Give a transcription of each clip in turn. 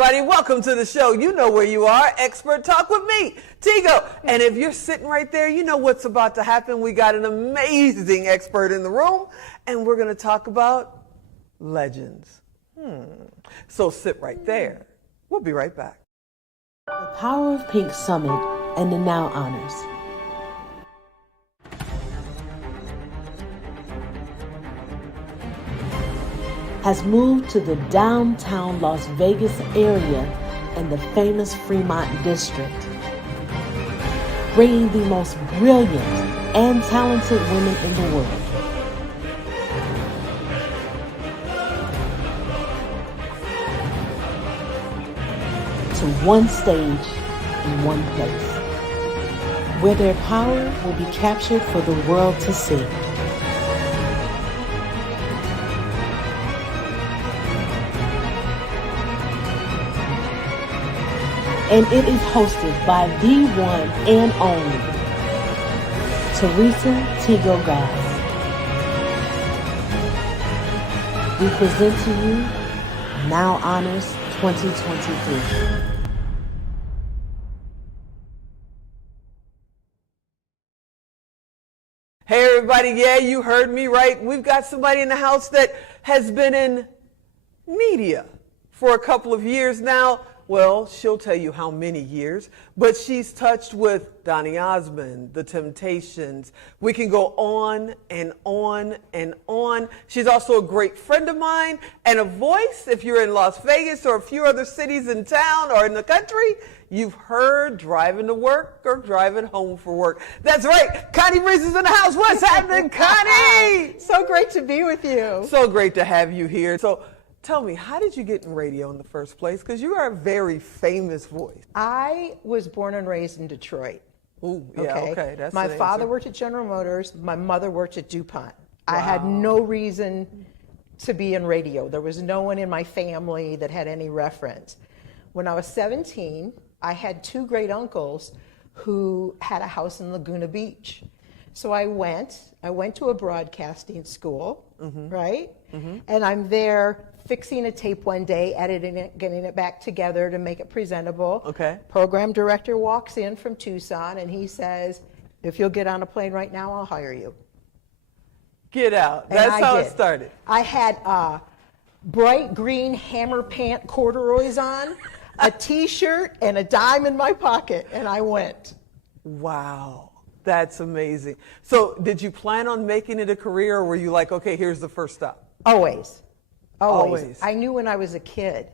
everybody, welcome to the show. You know where you are, Expert Talk with me, Tigo. And if you're sitting right there, you know what's about to happen. We got an amazing expert in the room, and we're going to talk about legends. So sit right there. We'll be right back. The Power of Pink Summit and the Now Honors. Has moved to the downtown Las Vegas area in the famous Fremont district, bringing the most brilliant and talented women in the world. To one stage in one place, where their power will be captured for the world to see. And it is hosted by the one and only Teresa Tigo Gass. We present to you Now Honors 2023. Hey everybody, yeah, you heard me right. We've got somebody in the house that has been in media for a couple of years now. Well, she'll tell you how many years, but she's touched with Donny Osmond, The Temptations. We can go on and on and on. She's also a great friend of mine and a voice. If you're in Las Vegas or a few other cities in town or in the country, you've heard driving to work or driving home for work. That's right. Connie Breeze is in the house. What's happening, Connie? So great to be with you. So great to have you here. So tell me, how did you get in radio in the first place? Because you are a very famous voice. I was born and raised in Detroit. Ooh, yeah, okay. That's my the father answer. worked at General Motors. My mother worked at DuPont. Wow. I had no reason to be in radio. There was no one in my family that had any reference. When I was 17, I had two great uncles who had a house in Laguna Beach. So I went to a broadcasting school, right? And I'm there fixing a tape one day, editing it, getting it back together to make it presentable. Okay. Program director walks in from Tucson and he says, if you'll get on a plane right now, I'll hire you. Get out. And That's I how did. it started. I had bright green hammer pant corduroys on, a t-shirt, and a dime in my pocket, and I went. Wow. That's amazing. So did you plan on making it a career, or were you like, okay, here's the first stop? Always. Always. I knew when I was a kid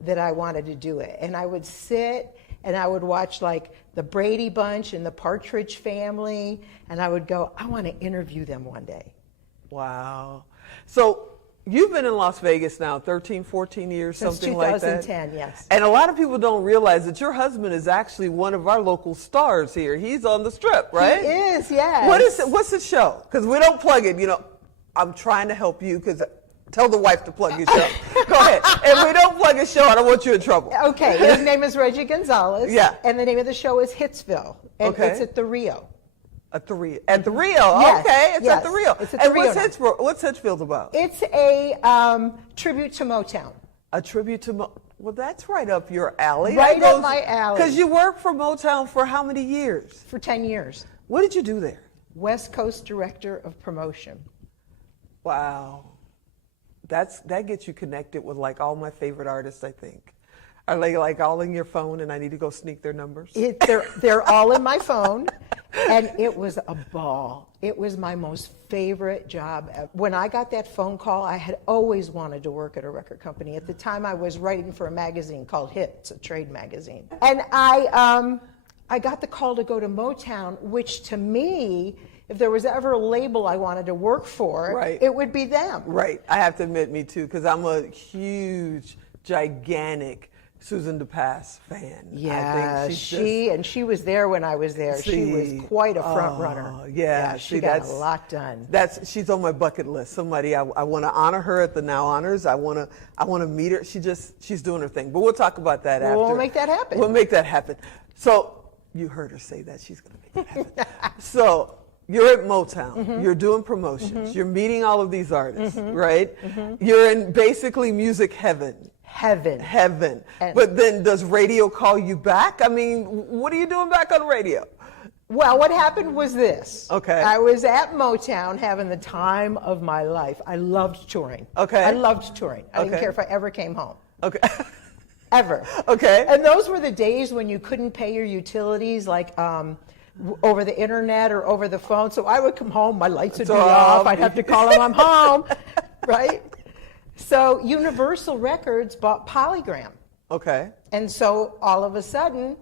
that I wanted to do it. And I would sit and I would watch like the Brady Bunch and the Partridge Family. And I would go, I want to interview them one day. Wow. So you've been in Las Vegas now 13, 14 years, Since something like that? 2010, yes. And a lot of people don't realize that your husband is actually one of our local stars here. He's on the Strip, right? He is, yes. What is it? What's the show? Because we don't plug it. You know, I'm trying to help you because tell the wife to plug your show. Go ahead. If we don't plug a show, I don't want you in trouble. Okay, his name is Reggie Gonzalez. Yeah. And the name of the show is Hitsville. And Okay. it's at the Rio. At the Rio. At the Rio. Yes, Okay. It's yes. at the Rio. It's at the and Rio what's Hitchfield about? It's a tribute to Motown. A tribute to well, that's right up your alley. Right up my alley. Because you worked for Motown for how many years? For 10 years. What did you do there? West Coast Director of Promotion. Wow. That gets you connected with like all my favorite artists, I think. Are they like all in your phone and I need to go sneak their numbers? They're all in my phone, and it was a ball. It was my most favorite job. When I got that phone call, I had always wanted to work at a record company. At the time, I was writing for a magazine called Hit. It's a trade magazine. And I got the call to go to Motown, which to me, if there was ever a label I wanted to work for, Right. it would be them. Right. I have to admit, me too, because I'm a huge, gigantic Susan DePass fan. Yeah, I think she was there when I was there. She was quite a front runner. Yeah, she got a lot done. She's on my bucket list. Somebody I want to honor her at the Now Honors. I want to meet her. She's doing her thing. But we'll talk about that after. We'll make that happen. We'll make that happen. So you heard her say that she's going to make that happen. So you're at Motown. You're doing promotions. You're meeting all of these artists, right? You're in basically music heaven. heaven. Heaven. And- But then does radio call you back? I mean, what are you doing back on radio? Well, what happened was this. Okay. I was at Motown having the time of my life. I loved touring. Okay. I loved touring. I didn't Okay. care if I ever came home. Okay. Ever. Okay. And those were the days when you couldn't pay your utilities like over the internet or over the phone. So I would come home, my lights would be off. I'd have to call them, I'm home, right? So Universal Records bought Polygram. Okay. And so all of a sudden,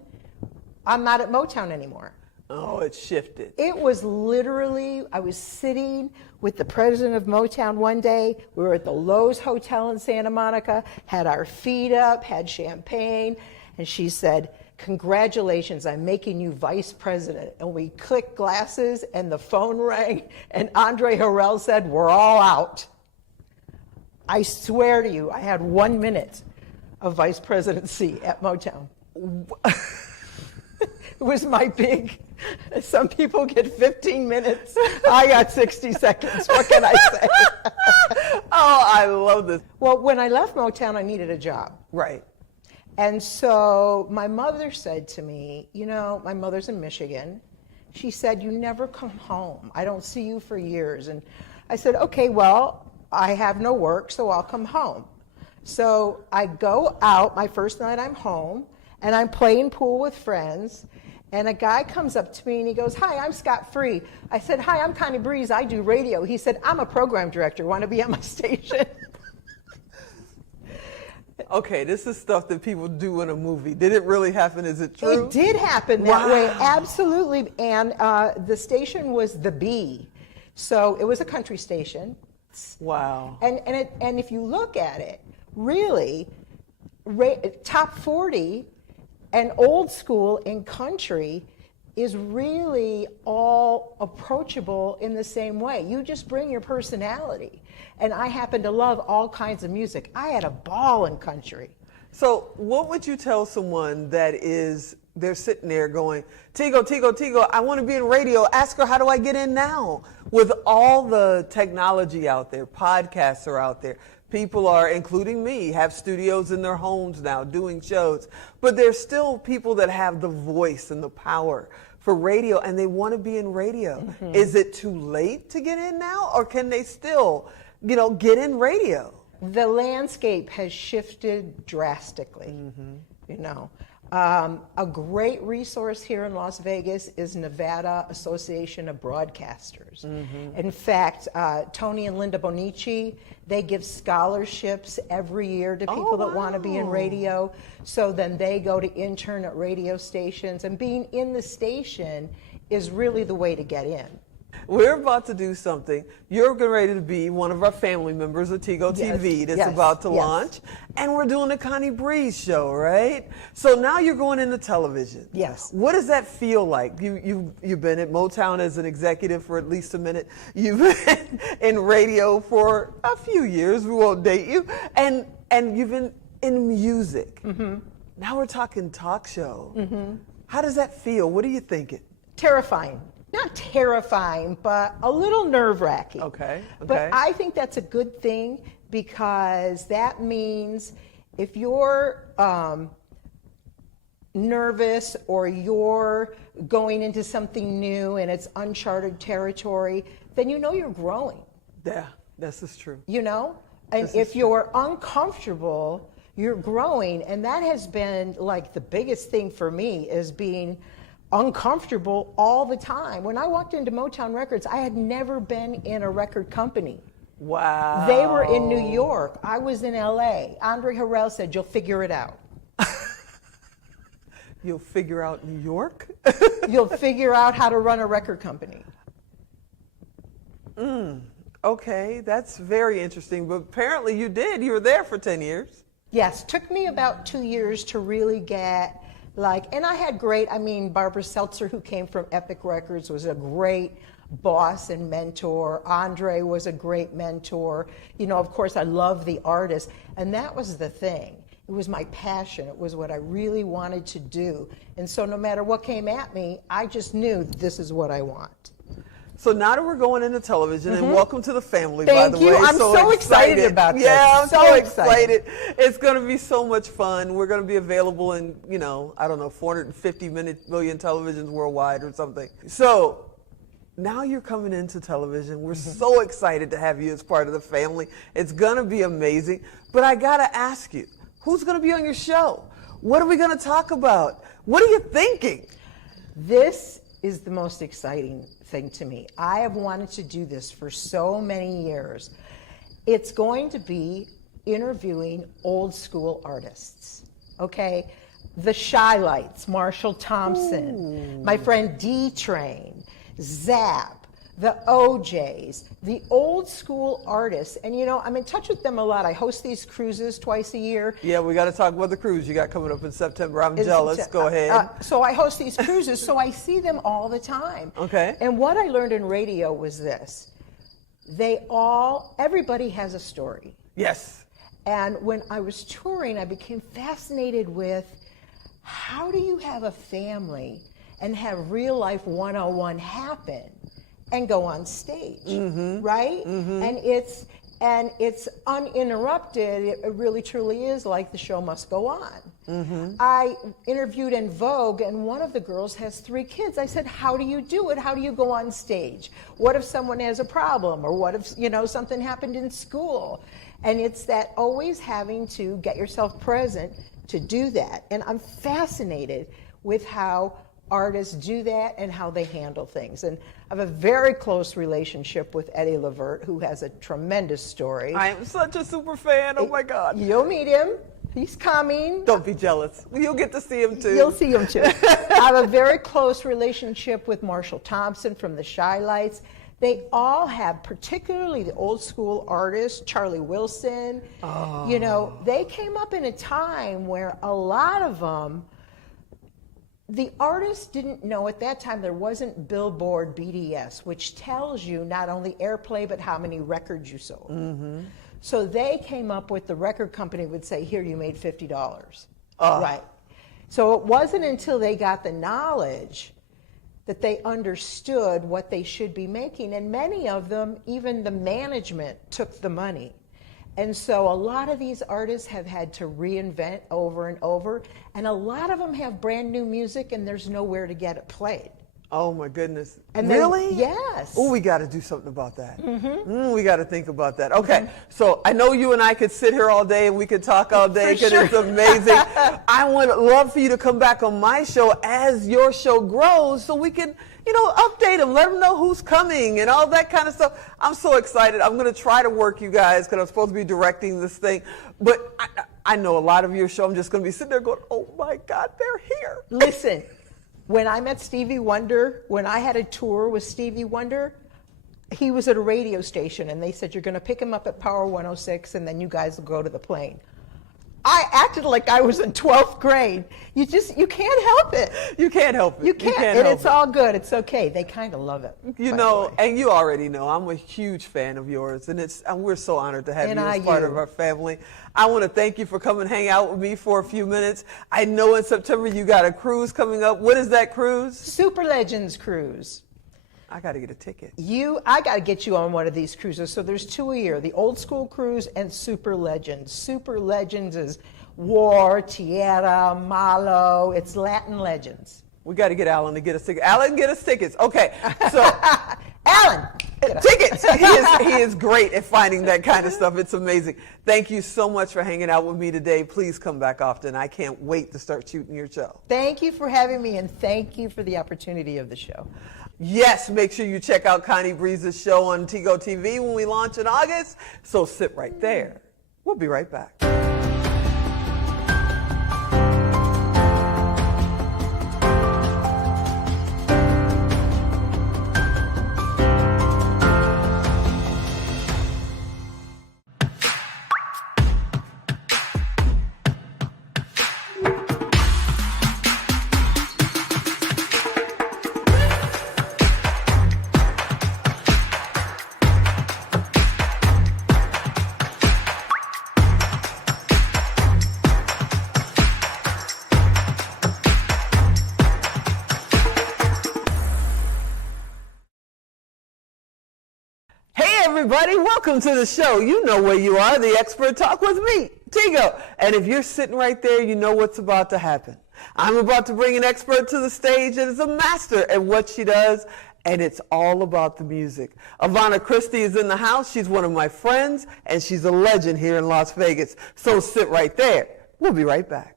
I'm not at Motown anymore. Oh, it shifted. It was literally, I was sitting with the president of Motown one day. We were at the Lowe's Hotel in Santa Monica, had our feet up, had champagne, and she said, congratulations, I'm making you vice president. And we clicked glasses and the phone rang and Andre Harrell said, we're all out. I swear to you, I had 1 minute of vice presidency at Motown. It was my big, some people get 15 minutes. I got 60 seconds. What can I say? Oh, I love this. Well, when I left Motown, I needed a job. Right. And so my mother said to me, you know, my mother's in Michigan. She said, you never come home. I don't see you for years. And I said, okay, well, I have no work, so I'll come home. So I go out, my first night I'm home, and I'm playing pool with friends. And a guy comes up to me and he goes, hi, I'm Scott Free. I said, hi, I'm Connie Breeze. I do radio. He said, I'm a program director. Want to be on my station? Okay, this is stuff that people do in a movie. Did it really happen? Is it true? It did happen that way, absolutely. And the station was The Bee. So it was a country station. Wow. And if you look at it, really, top 40 and old school in country is really all approachable in the same way. You just bring your personality. And I happen to love all kinds of music. I had a ball in country. So what would you tell someone that is, they're sitting there going, Tigo, I want to be in radio. Ask her, how do I get in now? With all the technology out there, podcasts are out there. People are, including me, have studios in their homes now doing shows. But there's still people that have the voice and the power for radio, and they want to be in radio. Mm-hmm. Is it too late to get in now, or can they still, get in radio? The landscape has shifted drastically, A great resource here in Las Vegas is Nevada Association of Broadcasters. Mm-hmm. In fact, Tony and Linda Bonici, they give scholarships every year to people that want to be in radio. So then they go to intern at radio stations, and being in the station is really the way to get in. We're about to do something. You're getting ready to be one of our family members of Tigo TV that's about to launch. And we're doing the Connie Breeze show, right? So now you're going into television. Yes. What does that feel like? You've been at Motown as an executive for at least a minute. You've been in radio for a few years. We won't date you. And you've been in music. Mm-hmm. Now we're talking talk show. Mm-hmm. How does that feel? What are you thinking? Terrifying. Not terrifying, but a little nerve-wracking. Okay. But I think that's a good thing, because that means if you're nervous or you're going into something new and it's uncharted territory, then you're growing. Yeah, this is true. And if you're uncomfortable, you're growing. And that has been like the biggest thing for me, is being uncomfortable all the time. When I walked into Motown Records, I had never been in a record company. Wow. They were in New York. I was in LA. Andre Harrell said, you'll figure it out. You'll figure out New York? You'll figure out how to run a record company. Okay, that's very interesting. But apparently you did. You were there for 10 years. Yes, took me about 2 years to really get and I had Barbara Seltzer, who came from Epic Records, was a great boss and mentor. Andre was a great mentor. Of course, I love the artist. And that was the thing. It was my passion. It was what I really wanted to do. And so no matter what came at me, I just knew this is what I want. So now that we're going into television, and welcome to the family, by the Thank you. way. I'm so excited about this. Yeah, I'm So so excited. excited. It's going to be so much fun. We're going to be available in, I don't know, 450 million televisions worldwide or something. So now you're coming into television. We're so excited to have you as part of the family. It's going to be amazing. But I got to ask you, who's going to be on your show? What are we going to talk about? What are you thinking? This is the most exciting thing to me. I have wanted to do this for so many years. It's going to be interviewing old school artists, okay? The Shy Lights, Marshall Thompson, my friend D-Train, Zap, the OJs, the old school artists. And I'm in touch with them a lot. I host these cruises twice a year. Yeah, we got to talk about the cruise you got coming up in September. I'm jealous. Go ahead. So I host these cruises, so I see them all the time. Okay. And what I learned in radio was this. Everybody has a story. Yes. And when I was touring, I became fascinated with how do you have a family and have real life 101 happen and go on stage, right? And it's uninterrupted. It really truly is like the show must go on. I interviewed in Vogue, and one of the girls has 3 kids. I said, how do you do it? How do you go on stage? What if someone has a problem? Or what if, something happened in school? And it's that always having to get yourself present to do that. And I'm fascinated with how artists do that and how they handle things. And I have a very close relationship with Eddie Levert, who has a tremendous story. I am such a super fan. Oh my God. You'll meet him. He's coming. Don't be jealous. You'll get to see him too. You'll see him too. I have a very close relationship with Marshall Thompson from the Shy Lights. They all have, particularly the old school artists, Charlie Wilson. They came up in a time where a lot of them, the artists didn't know at that time there wasn't Billboard BDS, which tells you not only airplay but how many records you sold. So they came up with, the record company would say, here, you made $50. Right. So it wasn't until they got the knowledge that they understood what they should be making. And many of them, even the management took the money. And so a lot of these artists have had to reinvent over and over. And a lot of them have brand new music and there's nowhere to get it played. Oh my goodness. And really? Yes. Oh, we got to do something about that. We got to think about that. Okay, so I know you and I could sit here all day and we could talk all day because it's amazing. I would love for you to come back on my show as your show grows so we can, update them, let them know who's coming and all that kind of stuff. I'm so excited. I'm going to try to work you guys because I'm supposed to be directing this thing. But I know a lot of your show, I'm just going to be sitting there going, oh my God, they're here. Listen. When I met Stevie Wonder, when I had a tour with Stevie Wonder, he was at a radio station and they said, you're going to pick him up at Power 106 and then you guys will go to the plane. I acted like I was in 12th grade. You can't help it. You can't help it. You can't and it's all good. It's okay. They kind of love it. And you already know, I'm a huge fan of yours, and we're so honored to have you as part of our family. I want to thank you for coming and hang out with me for a few minutes. I know in September you got a cruise coming up. What is that cruise? Super Legends Cruise. I got to get a ticket. I got to get you on one of these cruises. So there's 2 a year, the old school cruise and Super Legends. Super Legends is War, Tierra, Malo. It's Latin legends. We got to get Alan to get us tickets. Alan, get us tickets. Okay, so Alan, tickets. He is great at finding that kind of stuff. It's amazing. Thank you so much for hanging out with me today. Please come back often. I can't wait to start shooting your show. Thank you for having me, and thank you for the opportunity of the show. Yes, make sure you check out Connie Breeze's show on Tigo TV when we launch in August. So sit right there. We'll be right back. everybody. Welcome to the show. You know where you are, the Expert Talk with me, Tigo. And if you're sitting right there, you know what's about to happen. I'm about to bring an expert to the stage that is a master at what she does, and it's all about the music. Avana Christie is in the house. She's one of my friends, and she's a legend here in Las Vegas. So sit right there. We'll be right back.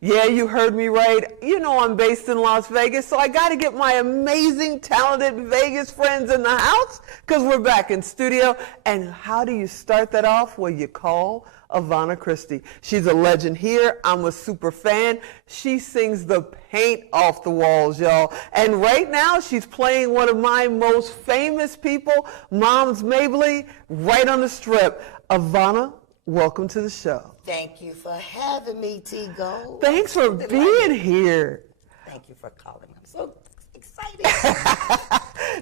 Yeah, you heard me right. You know I'm based in Las Vegas, so I got to get my amazing, talented Vegas friends in the house because we're back in studio. And how do you start that off? Well, you call Avana Christie. She's a legend here. I'm a super fan. She sings the paint off the walls, y'all. And right now, she's playing one of my most famous people, Moms Mabley, right on the Strip. Avana, welcome to the show. Thank you for having me, Tigo. Thanks for being here. Thank you for calling. I'm so excited.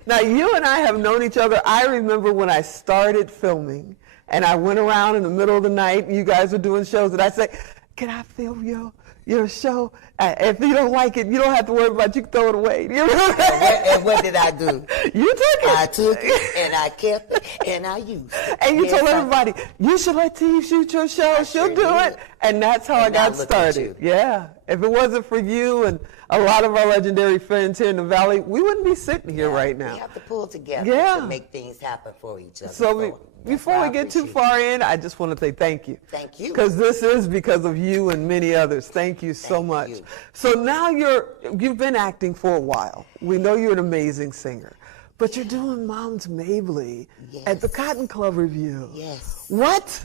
Now, you and I have known each other. I remember when I started filming, and I went around in the middle of the night, and you guys were doing shows, and I said, can I film your show? If you don't like it, you don't have to worry about it. You can throw it away. You know? And what did I do? You took it. I took it, and I kept it, and I used it. And you told everybody, you should let T shoot your show. She'll do it. And that's how I got started. Yeah. If it wasn't for you and a lot of our legendary friends here in the Valley, we wouldn't be sitting here right now. We have to pull together to make things happen for each other. So before we get too far in, I just want to say thank you. Thank you. Because this is because of you and many others. Thank you so much. You. So now you've been acting for a while. We know you're an amazing singer. But you're doing Moms Mabley at the Cotton Club Review. Yes. What?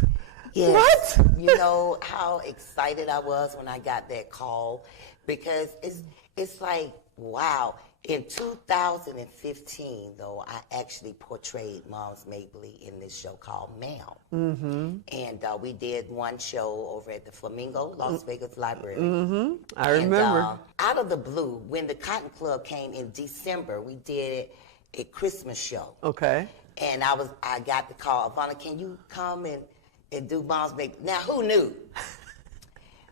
Yes. What? You know how excited I was when I got that call? Because it's like, wow. In 2015, though, I actually portrayed Moms Mabley in this show called Ma'am. Mm-hmm. And we did one show over at the Flamingo, Las Vegas Library. Mm-hmm. I remember. And, out of the blue, when the Cotton Club came in December, we did a Christmas show. Okay. And I got the call, Avana, can you come and do Moms Mabley? Now, who knew?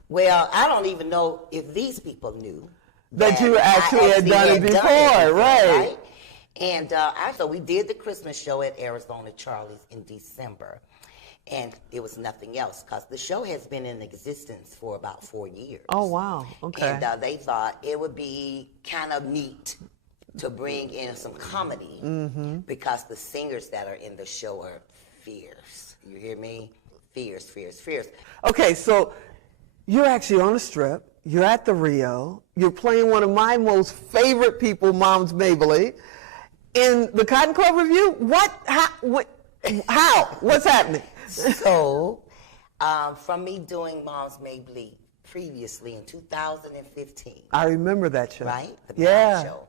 Well, I don't even know if these people knew. That you actually had done it before, right? And so we did the Christmas show at Arizona Charlie's in December. And it was nothing else because the show has been in existence for about 4 years. Oh, wow. Okay. And they thought it would be kind of neat to bring in some comedy because the singers that are in the show are fierce. You hear me? Fierce, fierce, fierce. Okay, so you're actually on the Strip. You're at the Rio. You're playing one of my most favorite people, Moms Mabley, in the Cotton Club Review. What? How? What's happening? So, from me doing Moms Mabley previously in 2015. I remember that show. Right? The yeah. show.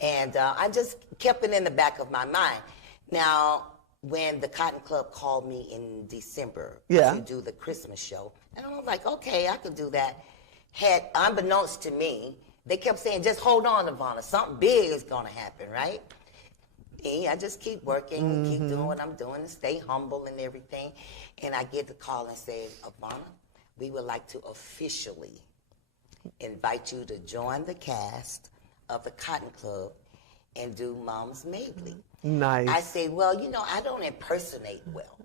And I just kept it in the back of my mind. Now, when the Cotton Club called me in December to do the Christmas show, and I was like, okay, I could do that. Unbeknownst to me, they kept saying, just hold on, Avana, something big is going to happen, right? And I just keep working, keep doing what I'm doing, and stay humble and everything. And I get the call and say, Avana, we would like to officially invite you to join the cast of the Cotton Club and do Moms Mabley. Nice. I say, well, I don't impersonate well.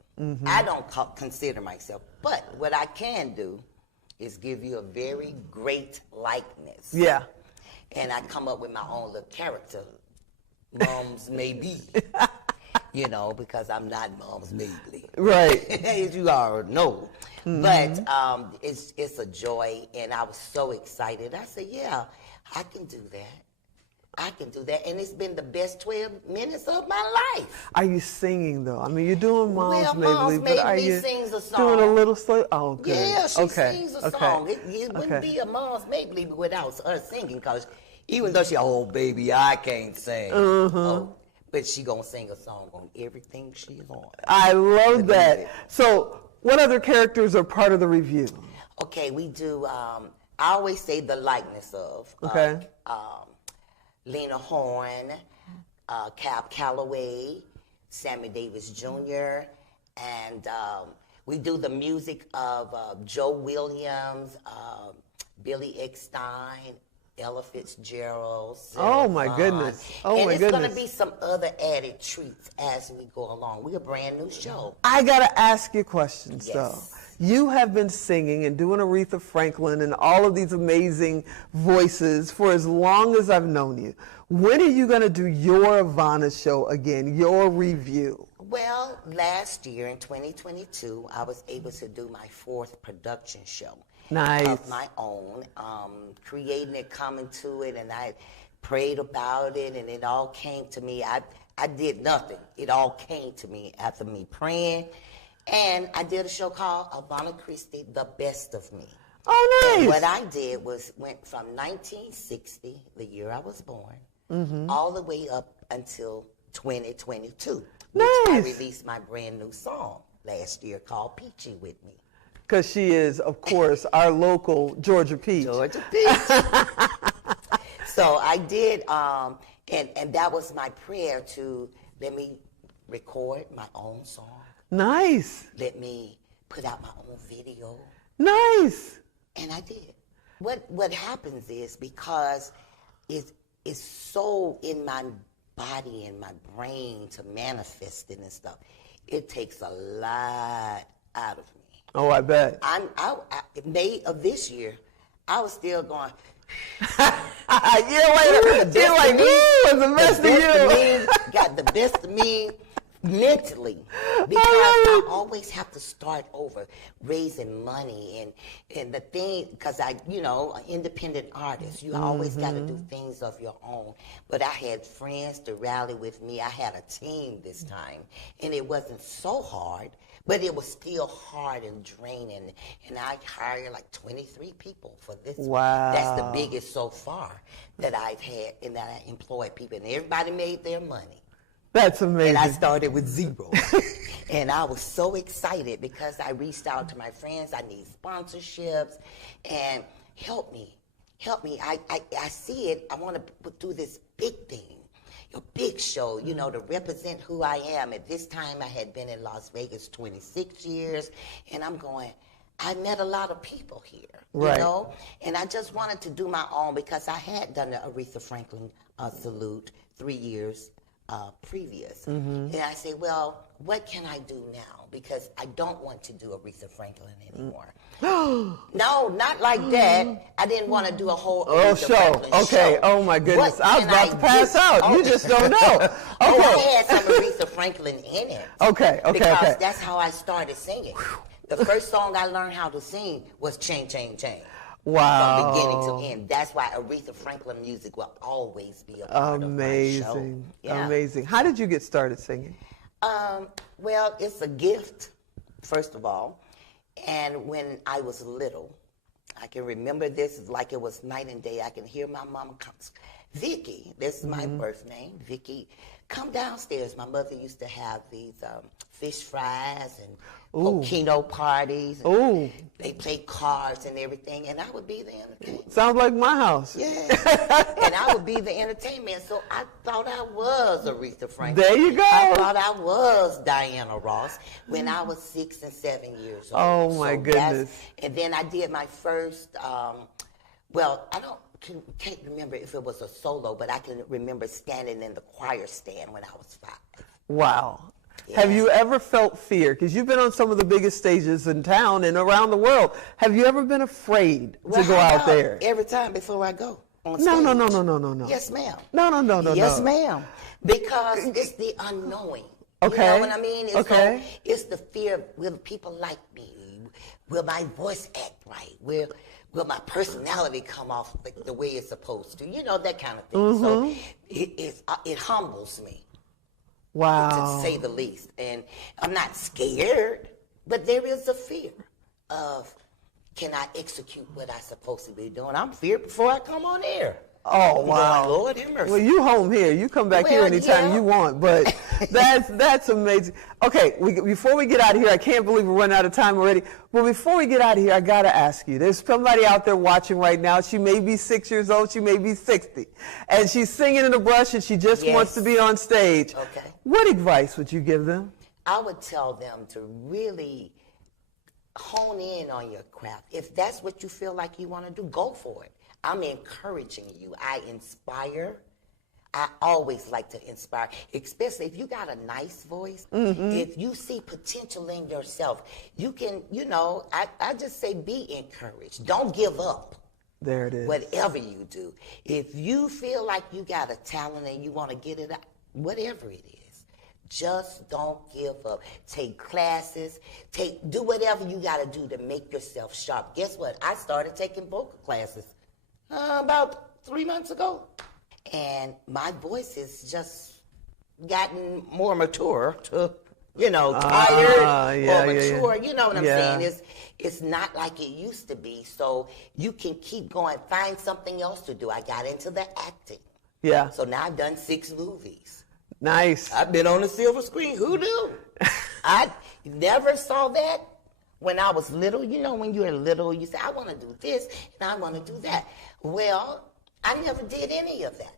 I don't consider myself. But what I can do is give you a very great likeness. Yeah. And I come up with my own little character, Moms Maybe, because I'm not Moms Mabley. Right. As you already know. But it's a joy, and I was so excited. I said, yeah, I can do that. I can do that, and it's been the best 12 minutes of my life. Are you singing, though? I mean, you're doing Moms Mabley, Moms but are Mabley you sings a song. doing a little slow? Oh, good. Yeah, she sings a song. Okay. It wouldn't be a Moms Mabley without her singing, because even though oh, baby, I can't sing. Oh, but she gonna sing a song on everything she's on. I love that. So, what other characters are part of the review? Okay, we do, I always say the likeness of. Okay. Lena Horne, Cab Calloway, Sammy Davis Jr., and we do the music of Joe Williams, Billy Eckstine, Ella Fitzgerald. Oh my goodness. Oh and my it's goodness. going to be some other added treats as we go along. We're a brand new show. I got to ask you questions, Yes. though. You have been singing and doing Aretha Franklin and all of these amazing voices for as long as I've known you. When are you going to do your Avana show again, your review? Well, last year in 2022, I was able to do my 4th production show. Nice. Of my own, creating it, coming to it, and I prayed about it, and it all came to me. I did nothing. It all came to me after me praying. And I did a show called Avana Christie, The Best of Me. Oh, nice. And what I did was went from 1960, the year I was born, all the way up until 2022, which I released my brand new song last year called Peachy with Me. Because she is, of course, our local Georgia Peach. Georgia Peach. So I did, and that was my prayer to let me record my own song. Nice. Let me put out my own video. Nice. And I did. What happens is because it's so in my body and my brain to manifest it and stuff, it takes a lot out of me. Oh, I bet. May of this year, I was still going. Year later, you're like, ooh, the best of you. Got the best of me mentally, because I always have to start over, raising money and the thing, because an independent artist, you always got to do things of your own. But I had friends to rally with me. I had a team this time, and it wasn't so hard, but it was still hard and draining. And I hired like 23 people for this. Wow. That's the biggest so far that I've had, and that I employed people, and everybody made their money. That's amazing. And I started with zero. And I was so excited because I reached out to my friends. I need sponsorships, and help me. I see it. I want to do this big thing, a big show, to represent who I am. At this time, I had been in Las Vegas 26 years, and I'm going, I met a lot of people here, right. And I just wanted to do my own, because I had done the Aretha Franklin salute 3 years previous. And I say, well, what can I do now? Because I don't want to do Aretha Franklin anymore. No, not like that. I didn't want to do a whole Aretha Franklin Okay. show. Oh my goodness. What I was about to pass out. Oh. You just don't know. Okay. I had some Aretha Franklin in it. Okay. Because that's how I started singing. The first song I learned how to sing was Chain, Chain, Chain. Wow. From beginning to end. That's why Aretha Franklin music will always be a part of my show. Amazing. Yeah. Amazing. How did you get started singing? Well, it's a gift, first of all. And when I was little, I can remember this like it was night and day. I can hear my mom come, Vicky, this is my birth name, Vicky, come downstairs. My mother used to have these fish fries and coquino parties. And they played cards and everything, and I would be the entertainment. Sounds like my house. Yeah. And I would be the entertainment. So I thought I was Aretha Franklin. There you go. I thought I was Diana Ross when I was 6 and 7 years old. Oh, my goodness. And then I did my first, can't remember if it was a solo, but I can remember standing in the choir stand when I was 5. Wow. Yeah. Have you ever felt fear? Because you've been on some of the biggest stages in town and around the world. Have you ever been afraid to go out there? Every time before I go on stage. No. Yes, ma'am. No. Yes, ma'am. Because it's the unknowing. Okay. You know what I mean? Okay. It's the fear, will people like me? Will my voice act right? Will my personality come off the way it's supposed to? That kind of thing. So it humbles me. Wow. To say the least. And I'm not scared, but there is a fear of, can I execute what I'm supposed to be doing? I'm feared before I come on air. Oh, wow. Lord have mercy. Well, you home here. You come back here anytime you want, but that's amazing. Okay, before we get out of here, I can't believe we're running out of time already, but before we get out of here, I got to ask you, there's somebody out there watching right now. She may be 6 years old, she may be 60, and she's singing in the brush and she just wants to be on stage. Okay. What advice would you give them? I would tell them to really hone in on your craft. If that's what you feel like you want to do, go for it. I'm encouraging you. I inspire. I always like to inspire, especially if you got a nice voice. If you see potential in yourself, you can, I just say be encouraged. Don't give up. There it is. Whatever you do. If you feel like you got a talent and you want to get it out, whatever it is, just don't give up. Take classes. Do whatever you got to do to make yourself sharp. Guess what? I started taking vocal classes about 3 months ago. And my voice has just gotten more mature to, tired or mature. You know what I'm saying? It's not like it used to be. So you can keep going. Find something else to do. I got into the acting. Yeah. So now I've done 6 movies. Nice. I've been on the silver screen. Who knew? I never saw that when I was little. You know, when you're little, you say, I want to do this and I want to do that. Well, I never did any of that.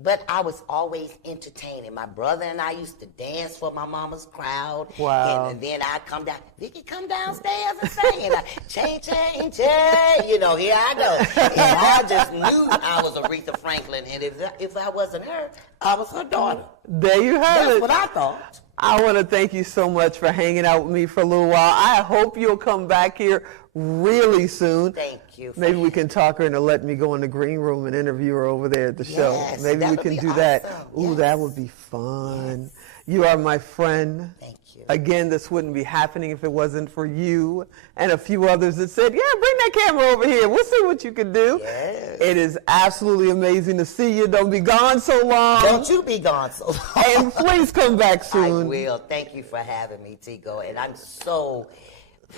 But I was always entertaining. My brother and I used to dance for my mama's crowd. Wow. And then I'd come down. Vicky, come downstairs and sing. And chain, chain, chain. Here I go. And I just knew I was Aretha Franklin. And if I wasn't her, I was her daughter. There you have it. That's what I thought. I want to thank you so much for hanging out with me for a little while. I hope you'll come back here really soon. Thank you. Maybe we can talk her into letting me go in the green room and interview her over there at the show. Maybe we can do that. Ooh, that would be fun. Yes. You are my friend. Thank you. Again, this wouldn't be happening if it wasn't for you and a few others that said, yeah, bring that camera over here. We'll see what you can do. Yes. It is absolutely amazing to see you. Don't be gone so long. Don't you be gone so long. And please come back soon. I will. Thank you for having me, Tigo. And I'm so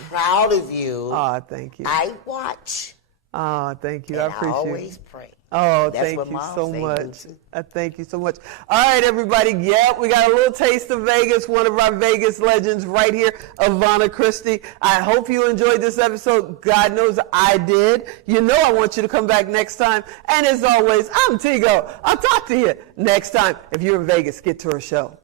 proud of you. Oh, thank you. I watch. Oh, thank you. And I appreciate it. I always pray. Oh, thank you so much. Thank you so much. All right, everybody. Yeah, we got a little taste of Vegas, one of our Vegas legends right here, Avana Christie. I hope you enjoyed this episode. God knows I did. You know I want you to come back next time. And as always, I'm Tigo. I'll talk to you next time. If you're in Vegas, get to our show.